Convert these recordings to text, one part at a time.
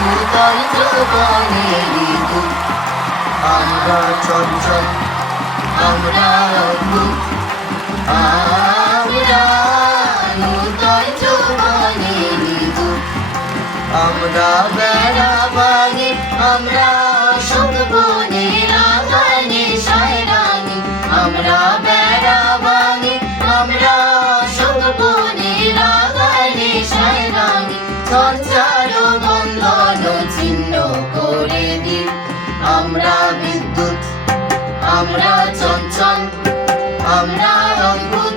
নূতন যৌবনের ঋতু আমরা চঞ্চল আমরা অদ্ভুত আমরা নূতন যৌবনের ঋতু আমরা বেড়াবানি আমরা করে দিন। আমরা বিদ্যুৎ আমরা চঞ্চল আমরা অদ্ভুত।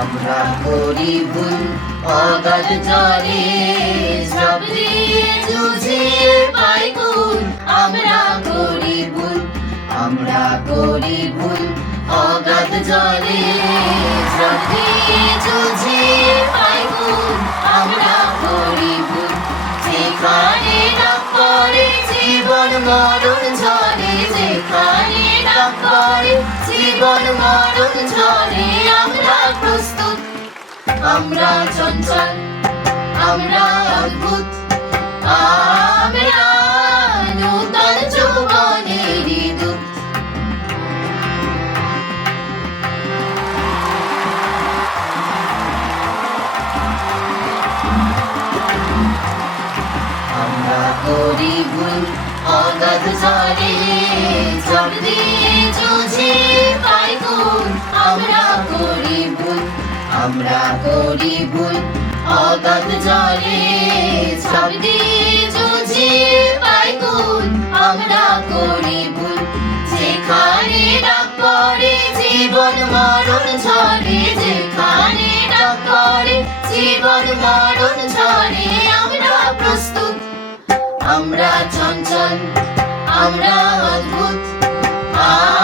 আমরা করি ভুল অগাধ আমরা করি ভুল, অগাধ জলে দিয়ে জুঝিয়ে পাই গুণ আমরা করি ভুল। যেখানে না পড়ে জীবন মরণ ঝরে যেখানে না পড়ে জীবন মরণ ঝরে আমরা প্রস্তুত, আমরা চঞ্চল, আমরা অদ্ভুত, আমরা ভুল, অগাধ জলে সব দিয়ে জুঝে পাই আমরা করি ভুল, আমরা করি ভুল, অগাধ জলে সব দিয়ে জুঝে পাই আমরা করি ভুল, যেখানে ডাক পড়ে জীবন মরণ ঝরে যেখানে ডাক পড়ে জীবন মরণ আমরা চঞ্চল আমরা অদ্ভুত আর